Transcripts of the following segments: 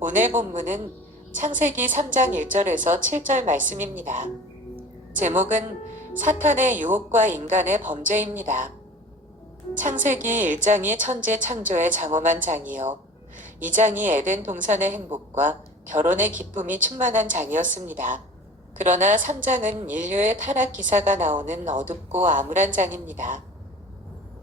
오늘 본문은 창세기 3장 1절에서 7절 말씀입니다. 제목은 사탄의 유혹과 인간의 범죄입니다. 창세기 1장이 천지 창조의 장엄한 장이요. 2장이 에덴 동산의 행복과 결혼의 기쁨이 충만한 장이었습니다. 그러나 3장은 인류의 타락 기사가 나오는 어둡고 암울한 장입니다.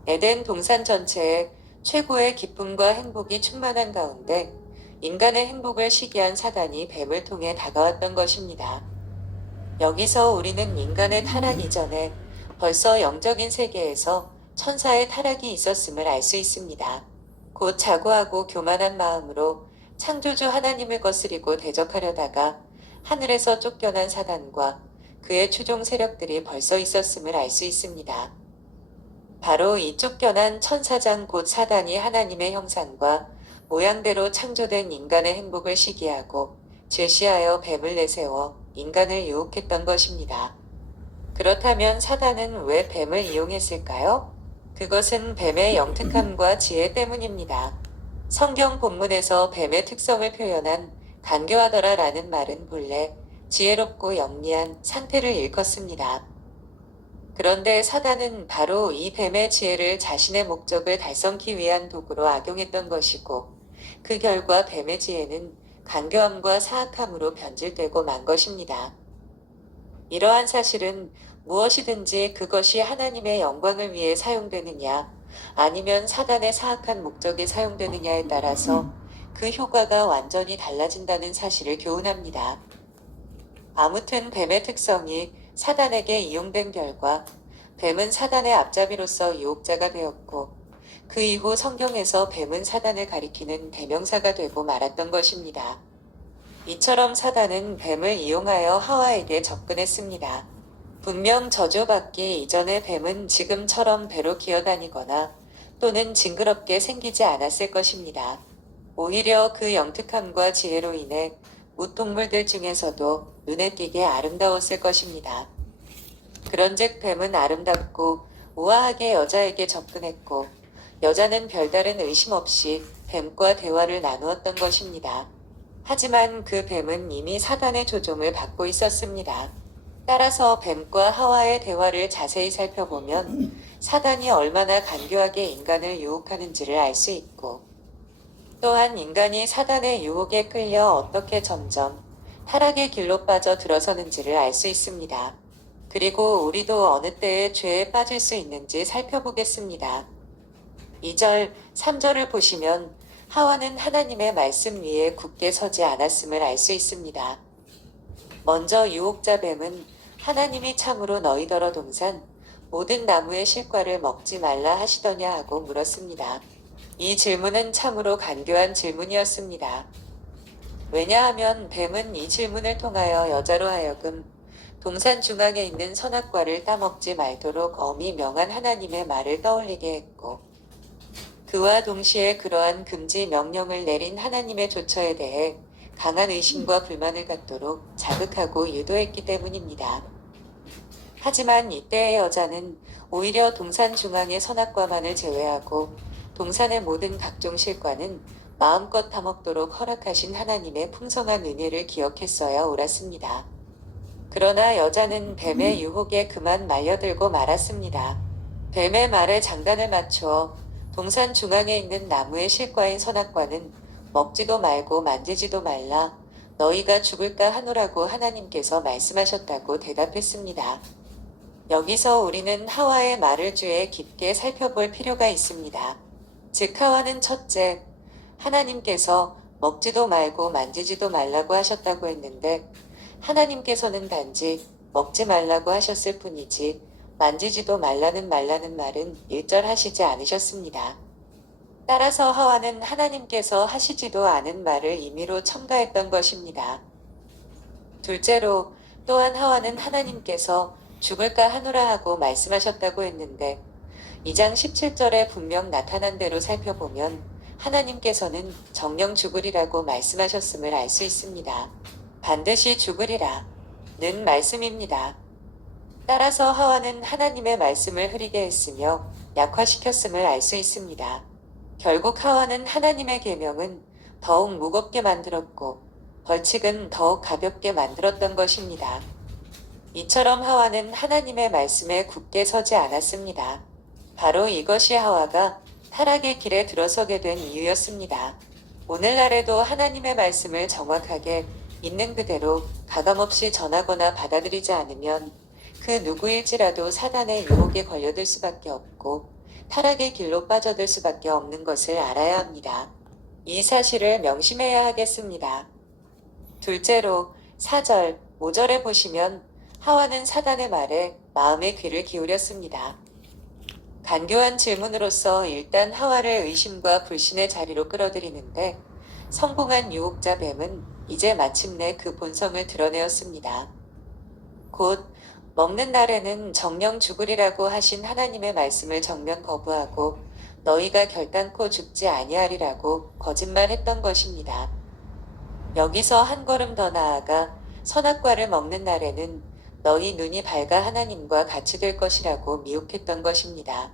에덴 동산 전체에 최고의 기쁨과 행복이 충만한 가운데 인간의 행복을 시기한 사단이 뱀을 통해 다가왔던 것입니다. 여기서 우리는 인간의 타락 이전에 벌써 영적인 세계에서 천사의 타락이 있었음을 알 수 있습니다. 곧 자고하고 교만한 마음으로 창조주 하나님을 거스리고 대적하려다가 하늘에서 쫓겨난 사단과 그의 추종 세력들이 벌써 있었음을 알 수 있습니다. 바로 이 쫓겨난 천사장 곧 사단이 하나님의 형상과 모양대로 창조된 인간의 행복을 시기하고 질시하여 뱀을 내세워 인간을 유혹했던 것입니다. 그렇다면 사단은 왜 뱀을 이용했을까요? 그것은 뱀의 영특함과 지혜 때문입니다. 성경 본문에서 뱀의 특성을 표현한 간교하더라 라는 말은 본래 지혜롭고 영리한 상태를 일컫습니다. 그런데 사단은 바로 이 뱀의 지혜를 자신의 목적을 달성하기 위한 도구로 악용했던 것이고 그 결과 뱀의 지혜는 간교함과 사악함으로 변질되고 만 것입니다. 이러한 사실은 무엇이든지 그것이 하나님의 영광을 위해 사용되느냐 아니면 사단의 사악한 목적에 사용되느냐에 따라서 그 효과가 완전히 달라진다는 사실을 교훈합니다. 아무튼 뱀의 특성이 사단에게 이용된 결과 뱀은 사단의 앞잡이로서 유혹자가 되었고 그 이후 성경에서 뱀은 사단을 가리키는 대명사가 되고 말았던 것입니다. 이처럼 사단은 뱀을 이용하여 하와에게 접근했습니다. 분명 저주받기 이전의 뱀은 지금처럼 배로 기어다니거나 또는 징그럽게 생기지 않았을 것입니다. 오히려 그 영특함과 지혜로 인해 웃동물들 중에서도 눈에 띄게 아름다웠을 것입니다. 그런즉 뱀은 아름답고 우아하게 여자에게 접근했고 여자는 별다른 의심 없이 뱀과 대화를 나누었던 것입니다. 하지만 그 뱀은 이미 사단의 조종을 받고 있었습니다. 따라서 뱀과 하와의 대화를 자세히 살펴보면 사단이 얼마나 간교하게 인간을 유혹하는지를 알 수 있고 또한 인간이 사단의 유혹에 끌려 어떻게 점점 타락의 길로 빠져 들어서는지를 알 수 있습니다. 그리고 우리도 어느 때에 죄에 빠질 수 있는지 살펴보겠습니다. 2절, 3절을 보시면 하와는 하나님의 말씀 위에 굳게 서지 않았음을 알 수 있습니다. 먼저 유혹자 뱀은 하나님이 참으로 너희더러 동산 모든 나무의 실과를 먹지 말라 하시더냐 하고 물었습니다. 이 질문은 참으로 간교한 질문이었습니다. 왜냐하면 뱀은 이 질문을 통하여 여자로 하여금 동산 중앙에 있는 선악과를 따먹지 말도록 엄히 명한 하나님의 말을 떠올리게 했고 그와 동시에 그러한 금지 명령을 내린 하나님의 조처에 대해 강한 의심과 불만을 갖도록 자극하고 유도했기 때문입니다. 하지만 이때의 여자는 오히려 동산 중앙의 선악과만을 제외하고 동산의 모든 각종 실과는 마음껏 타먹도록 허락하신 하나님의 풍성한 은혜를 기억했어야 옳았습니다. 그러나 여자는 뱀의 유혹에 그만 말려들고 말았습니다. 뱀의 말에 장단을 맞추어 동산 중앙에 있는 나무의 실과인 선악과는 먹지도 말고 만지지도 말라 너희가 죽을까 하노라고 하나님께서 말씀하셨다고 대답했습니다. 여기서 우리는 하와의 말을 주의 깊게 살펴볼 필요가 있습니다. 즉 하와는 첫째, 하나님께서 먹지도 말고 만지지도 말라고 하셨다고 했는데 하나님께서는 단지 먹지 말라고 하셨을 뿐이지 만지지도 말라는 말은 일절하시지 않으셨습니다. 따라서 하와는 하나님께서 하시지도 않은 말을 임의로 첨가했던 것입니다. 둘째로 또한 하와는 하나님께서 죽을까 하노라 하고 말씀하셨다고 했는데 2장 17절에 분명 나타난 대로 살펴보면 하나님께서는 정녕 죽으리라고 말씀하셨음을 알 수 있습니다. 반드시 죽으리라 는 말씀입니다. 따라서 하와는 하나님의 말씀을 흐리게 했으며 약화시켰음을 알 수 있습니다. 결국 하와는 하나님의 계명은 더욱 무겁게 만들었고 벌칙은 더욱 가볍게 만들었던 것입니다. 이처럼 하와는 하나님의 말씀에 굳게 서지 않았습니다. 바로 이것이 하와가 타락의 길에 들어서게 된 이유였습니다. 오늘날에도 하나님의 말씀을 정확하게 있는 그대로 가감없이 전하거나 받아들이지 않으면 그 누구일지라도 사단의 유혹에 걸려들 수밖에 없고 타락의 길로 빠져들 수밖에 없는 것을 알아야 합니다. 이 사실을 명심해야 하겠습니다. 둘째로 4절, 5절에 보시면 하와는 사단의 말에 마음의 귀를 기울였습니다. 간교한 질문으로서 일단 하와를 의심과 불신의 자리로 끌어들이는데 성공한 유혹자 뱀은 이제 마침내 그 본성을 드러내었습니다. 곧 먹는 날에는 정령 죽으리라고 하신 하나님의 말씀을 정면 거부하고 너희가 결단코 죽지 아니하리라고 거짓말했던 것입니다. 여기서 한 걸음 더 나아가 선악과를 먹는 날에는 너희 눈이 밝아 하나님과 같이 될 것이라고 미혹했던 것입니다.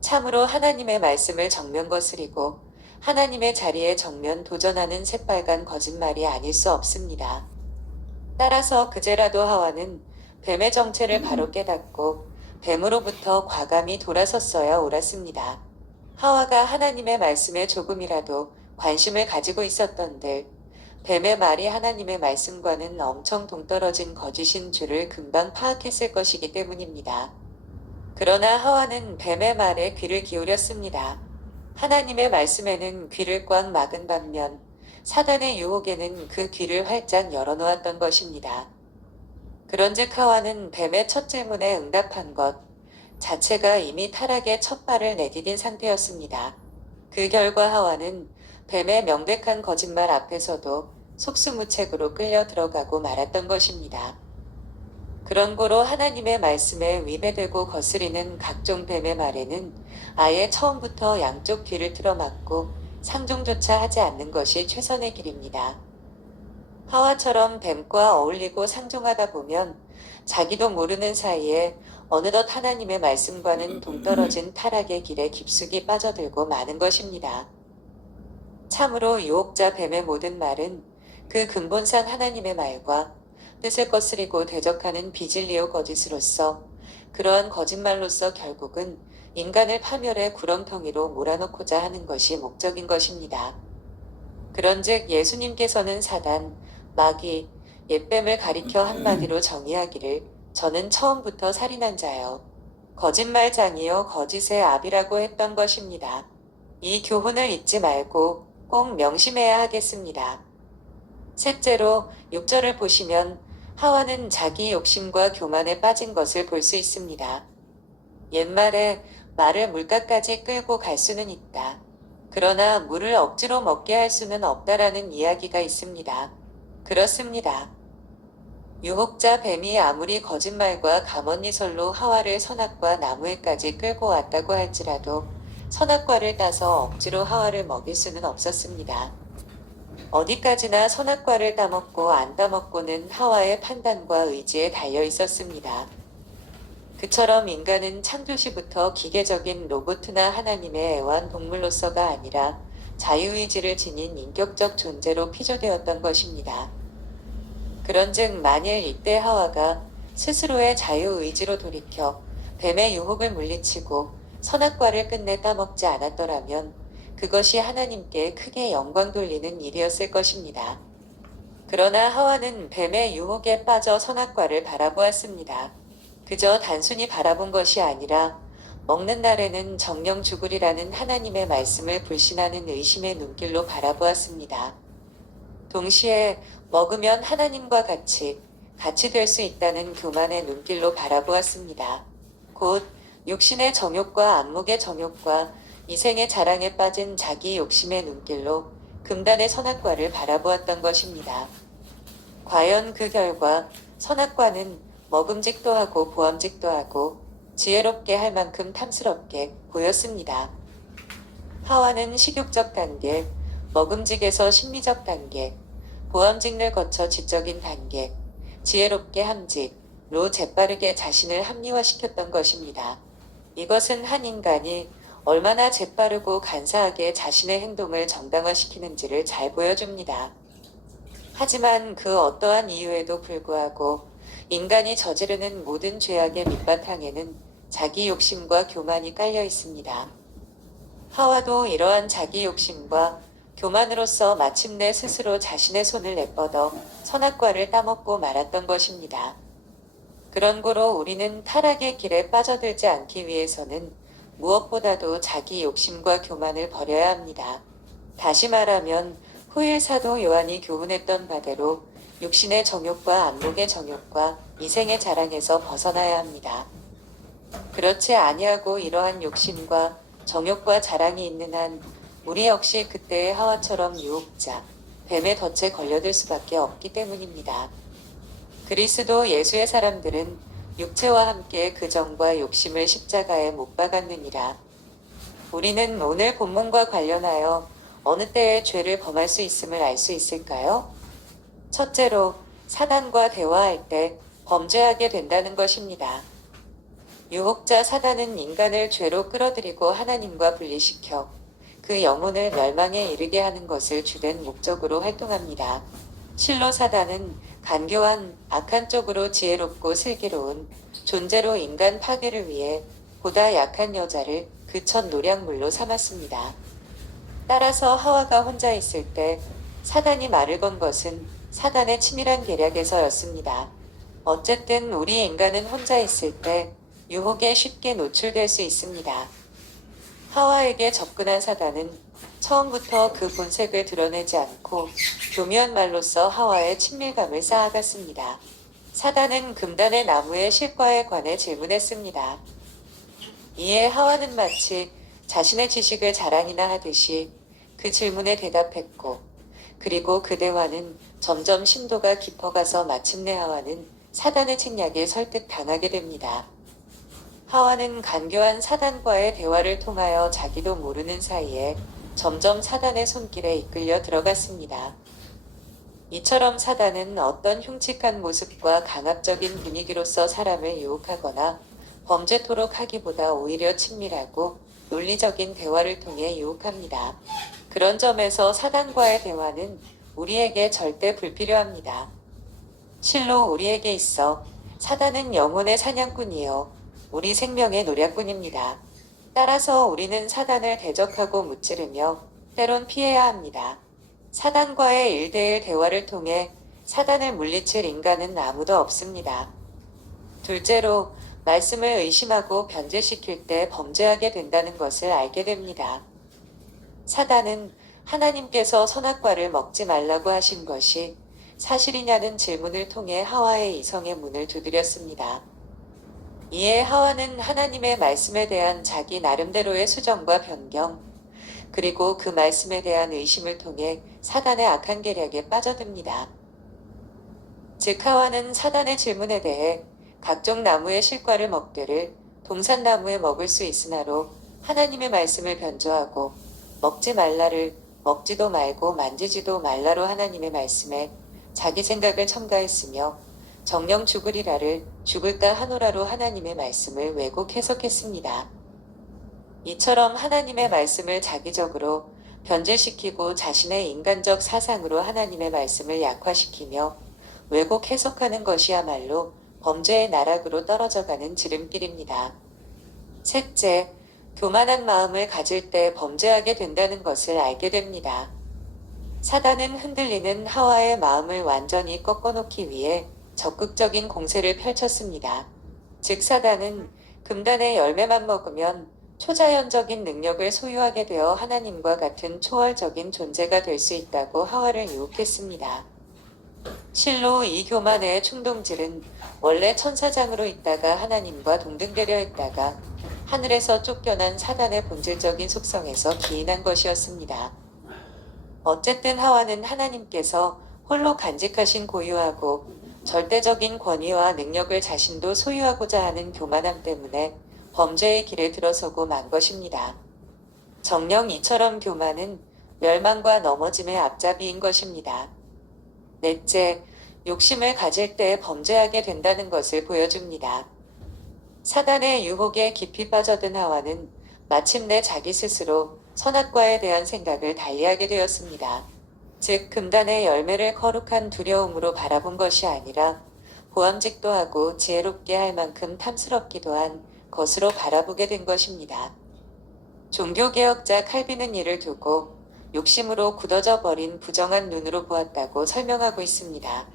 참으로 하나님의 말씀을 정면 거스리고 하나님의 자리에 정면 도전하는 새빨간 거짓말이 아닐 수 없습니다. 따라서 그제라도 하와는 뱀의 정체를 바로 깨닫고 뱀으로부터 과감히 돌아섰어야 옳았습니다. 하와가 하나님의 말씀에 조금이라도 관심을 가지고 있었던들 뱀의 말이 하나님의 말씀과는 엄청 동떨어진 거짓인 줄을 금방 파악했을 것이기 때문입니다. 그러나 하와는 뱀의 말에 귀를 기울였습니다. 하나님의 말씀에는 귀를 꽉 막은 반면 사단의 유혹에는 그 귀를 활짝 열어놓았던 것입니다. 그런즉 하와는 뱀의 첫 질문에 응답한 것 자체가 이미 타락의 첫 발을 내디딘 상태였습니다. 그 결과 하와는 뱀의 명백한 거짓말 앞에서도 속수무책으로 끌려 들어가고 말았던 것입니다. 그런 고로 하나님의 말씀에 위배되고 거스리는 각종 뱀의 말에는 아예 처음부터 양쪽 귀를 틀어막고 상종조차 하지 않는 것이 최선의 길입니다. 하와처럼 뱀과 어울리고 상종하다 보면 자기도 모르는 사이에 어느덧 하나님의 말씀과는 동떨어진 타락의 길에 깊숙이 빠져들고 마는 것입니다. 참으로 유혹자 뱀의 모든 말은 그 근본상 하나님의 말과 뜻을 거스리고 대적하는 비진리오 거짓으로서 그러한 거짓말로서 결국은 인간을 파멸의 구렁텅이로 몰아넣고자 하는 것이 목적인 것입니다. 그런즉 예수님께서는 사단, 마귀, 옛뱀을 가리켜 한마디로 정의하기를 저는 처음부터 살인한 자요. 거짓말장이요 거짓의 압이라고 했던 것입니다. 이 교훈을 잊지 말고 꼭 명심해야 하겠습니다. 셋째로 6절을 보시면 하와는 자기 욕심과 교만에 빠진 것을 볼 수 있습니다. 옛말에 말을 물가까지 끌고 갈 수는 있다. 그러나 물을 억지로 먹게 할 수는 없다라는 이야기가 있습니다. 그렇습니다. 유혹자 뱀이 아무리 거짓말과 가먼니설로 하와를 선악과 나무에까지 끌고 왔다고 할지라도 선악과를 따서 억지로 하와를 먹일 수는 없었습니다. 어디까지나 선악과를 따먹고 안 따먹고는 하와의 판단과 의지에 달려 있었습니다. 그처럼 인간은 창조시부터 기계적인 로봇이나 하나님의 애완동물로서가 아니라 자유의지를 지닌 인격적 존재로 피조되었던 것입니다. 그런즉 만일 이때 하와가 스스로의 자유의지로 돌이켜 뱀의 유혹을 물리치고 선악과를 끝내 따먹지 않았더라면 그것이 하나님께 크게 영광 돌리는 일이었을 것입니다. 그러나 하와는 뱀의 유혹에 빠져 선악과를 바라보았습니다. 그저 단순히 바라본 것이 아니라 먹는 날에는 정령 죽으리라는 하나님의 말씀을 불신하는 의심의 눈길로 바라보았습니다. 동시에 먹으면 하나님과 같이 될 수 있다는 교만의 눈길로 바라보았습니다. 곧 육신의 정욕과 안목의 정욕과 이생의 자랑에 빠진 자기 욕심의 눈길로 금단의 선악과를 바라보았던 것입니다. 과연 그 결과 선악과는 먹음직도 하고 보암직도 하고 지혜롭게 할 만큼 탐스럽게 보였습니다. 하와는 식욕적 단계, 먹음직에서 심리적 단계, 보암직을 거쳐 지적인 단계, 지혜롭게 함직로 재빠르게 자신을 합리화시켰던 것입니다. 이것은 한 인간이 얼마나 재빠르고 간사하게 자신의 행동을 정당화시키는지를 잘 보여줍니다. 하지만 그 어떠한 이유에도 불구하고 인간이 저지르는 모든 죄악의 밑바탕에는 자기 욕심과 교만이 깔려 있습니다. 하와도 이러한 자기 욕심과 교만으로서 마침내 스스로 자신의 손을 내뻗어 선악과를 따먹고 말았던 것입니다. 그런 고로 우리는 타락의 길에 빠져들지 않기 위해서는 무엇보다도 자기 욕심과 교만을 버려야 합니다. 다시 말하면 후일 사도 요한이 교훈했던 바대로 육신의 정욕과 안목의 정욕과 이생의 자랑에서 벗어나야 합니다. 그렇지 아니하고 이러한 욕심과 정욕과 자랑이 있는 한 우리 역시 그때의 하와처럼 유혹자, 뱀의 덫에 걸려들 수밖에 없기 때문입니다. 그리스도 예수의 사람들은 육체와 함께 그 정과 욕심을 십자가에 못 박았느니라. 우리는 오늘 본문과 관련하여 어느 때에 죄를 범할 수 있음을 알 수 있을까요? 첫째로 사단과 대화할 때 범죄하게 된다는 것입니다. 유혹자 사단은 인간을 죄로 끌어들이고 하나님과 분리시켜 그 영혼을 멸망에 이르게 하는 것을 주된 목적으로 활동합니다. 실로 사단은 간교한 악한 쪽으로 지혜롭고 슬기로운 존재로 인간 파괴를 위해 보다 약한 여자를 그 첫 노략물로 삼았습니다. 따라서 하와가 혼자 있을 때 사단이 말을 건 것은 사단의 치밀한 계략에서였습니다. 어쨌든 우리 인간은 혼자 있을 때 유혹에 쉽게 노출될 수 있습니다. 하와에게 접근한 사단은 처음부터 그 본색을 드러내지 않고 교묘한 말로써 하와의 친밀감을 쌓아갔습니다. 사단은 금단의 나무의 실과에 관해 질문했습니다. 이에 하와는 마치 자신의 지식을 자랑이나 하듯이 그 질문에 대답했고, 그리고 그 대화는 점점 심도가 깊어가서 마침내 하와는 사단의 책략에 설득당하게 됩니다. 하와는 간교한 사단과의 대화를 통하여 자기도 모르는 사이에 점점 사단의 손길에 이끌려 들어갔습니다. 이처럼 사단은 어떤 흉측한 모습과 강압적인 분위기로서 사람을 유혹하거나 범죄토록 하기보다 오히려 친밀하고 논리적인 대화를 통해 유혹합니다. 그런 점에서 사단과의 대화는 우리에게 절대 불필요합니다. 실로 우리에게 있어 사단은 영혼의 사냥꾼이요, 우리 생명의 노략꾼입니다. 따라서 우리는 사단을 대적하고 무찌르며 때론 피해야 합니다. 사단과의 1대1 대화를 통해 사단을 물리칠 인간은 아무도 없습니다. 둘째로 말씀을 의심하고 변제시킬 때 범죄하게 된다는 것을 알게 됩니다. 사단은 하나님께서 선악과를 먹지 말라고 하신 것이 사실이냐는 질문을 통해 하와의 이성의 문을 두드렸습니다. 이에 하와는 하나님의 말씀에 대한 자기 나름대로의 수정과 변경, 그리고 그 말씀에 대한 의심을 통해 사단의 악한 계략에 빠져듭니다. 즉 하와는 사단의 질문에 대해 각종 나무의 실과를 먹되를 동산나무에 먹을 수 있으나로 하나님의 말씀을 변조하고 먹지 말라를 먹지도 말고 만지지도 말라로 하나님의 말씀에 자기 생각을 첨가했으며 정령 죽으리라를 죽을까 하노라로 하나님의 말씀을 왜곡 해석했습니다. 이처럼 하나님의 말씀을 자기적으로 변질시키고 자신의 인간적 사상으로 하나님의 말씀을 약화시키며 왜곡 해석하는 것이야말로 범죄의 나락으로 떨어져가는 지름길입니다. 셋째, 교만한 마음을 가질 때 범죄하게 된다는 것을 알게 됩니다. 사단은 흔들리는 하와의 마음을 완전히 꺾어놓기 위해 적극적인 공세를 펼쳤습니다. 즉 사단은 금단의 열매만 먹으면 초자연적인 능력을 소유하게 되어 하나님과 같은 초월적인 존재가 될 수 있다고 하와를 유혹했습니다. 실로 이 교만의 충동질은 원래 천사장으로 있다가 하나님과 동등되려 했다가 하늘에서 쫓겨난 사단의 본질적인 속성에서 기인한 것이었습니다. 어쨌든 하와는 하나님께서 홀로 간직하신 고유하고 절대적인 권위와 능력을 자신도 소유하고자 하는 교만함 때문에 범죄의 길에 들어서고 만 것입니다. 정녕 이처럼 교만은 멸망과 넘어짐의 앞잡이인 것입니다. 넷째, 욕심을 가질 때 범죄하게 된다는 것을 보여줍니다. 사단의 유혹에 깊이 빠져든 하와는 마침내 자기 스스로 선악과에 대한 생각을 달리하게 되었습니다. 즉 금단의 열매를 거룩한 두려움으로 바라본 것이 아니라 보암직도 하고 지혜롭게 할 만큼 탐스럽기도 한 것으로 바라보게 된 것입니다. 종교개혁자 칼빈은 이를 두고 욕심으로 굳어져 버린 부정한 눈으로 보았다고 설명하고 있습니다.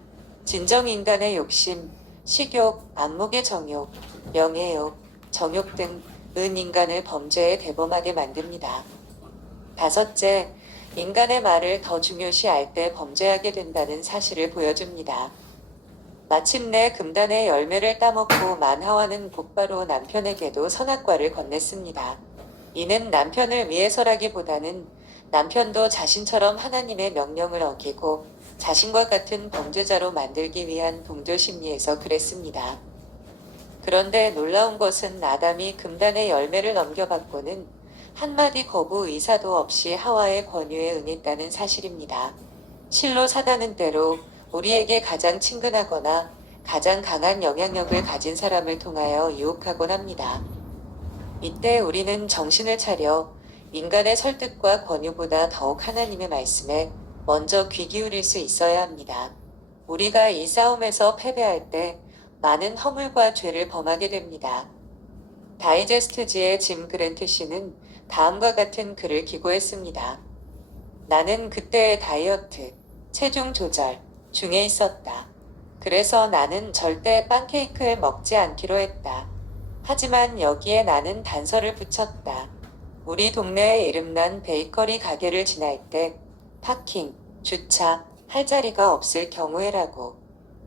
진정 인간의 욕심, 식욕, 안목의 정욕, 명예욕, 정욕 등은 인간을 범죄에 대범하게 만듭니다. 다섯째, 인간의 말을 더 중요시 할 때 범죄하게 된다는 사실을 보여줍니다. 마침내 금단의 열매를 따먹고 만하와는 곧바로 남편에게도 선악과를 건넸습니다. 이는 남편을 위해서라기보다는 남편도 자신처럼 하나님의 명령을 어기고 자신과 같은 범죄자로 만들기 위한 동조 심리에서 그랬습니다. 그런데 놀라운 것은 아담이 금단의 열매를 넘겨받고는 한마디 거부 의사도 없이 하와의 권유에 응했다는 사실입니다. 실로 사단은 때로 우리에게 가장 친근하거나 가장 강한 영향력을 가진 사람을 통하여 유혹하곤 합니다. 이때 우리는 정신을 차려 인간의 설득과 권유보다 더욱 하나님의 말씀에 먼저 귀 기울일 수 있어야 합니다. 우리가 이 싸움에서 패배할 때 많은 허물과 죄를 범하게 됩니다. 다이제스트지의 짐 그랜트 씨는 다음과 같은 글을 기고했습니다. 나는 그때의 다이어트, 체중 조절 중에 있었다. 그래서 나는 절대 빵케이크를 먹지 않기로 했다. 하지만 여기에 나는 단서를 붙였다. 우리 동네에 이름난 베이커리 가게를 지날 때 파킹, 주차, 할 자리가 없을 경우에라고.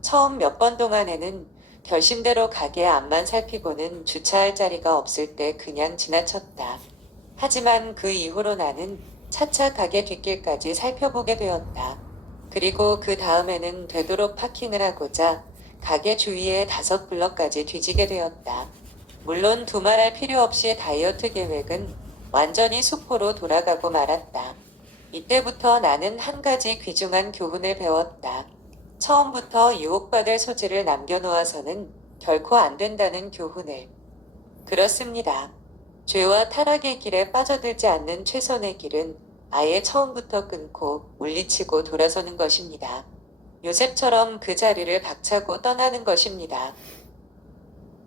처음 몇 번 동안에는 결심대로 가게 앞만 살피고는 주차할 자리가 없을 때 그냥 지나쳤다. 하지만 그 이후로 나는 차차 가게 뒷길까지 살펴보게 되었다. 그리고 그 다음에는 되도록 파킹을 하고자 가게 주위에 5블럭까지 뒤지게 되었다. 물론 두말할 필요 없이 다이어트 계획은 완전히 수포로 돌아가고 말았다. 이때부터 나는 한 가지 귀중한 교훈을 배웠다. 처음부터 유혹받을 소지를 남겨놓아서는 결코 안 된다는 교훈을. 그렇습니다. 죄와 타락의 길에 빠져들지 않는 최선의 길은 아예 처음부터 끊고 물리치고 돌아서는 것입니다. 요셉처럼 그 자리를 박차고 떠나는 것입니다.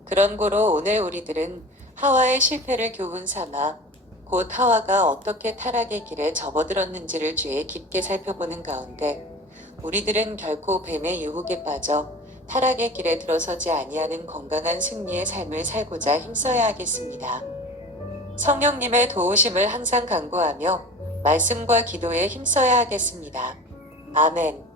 그런 고로 오늘 우리들은 하와의 실패를 교훈 삼아 곧 하와가 어떻게 타락의 길에 접어들었는지를 주의 깊게 살펴보는 가운데 우리들은 결코 뱀의 유혹에 빠져 타락의 길에 들어서지 아니하는 건강한 승리의 삶을 살고자 힘써야 하겠습니다. 성령님의 도우심을 항상 간구하며 말씀과 기도에 힘써야 하겠습니다. 아멘.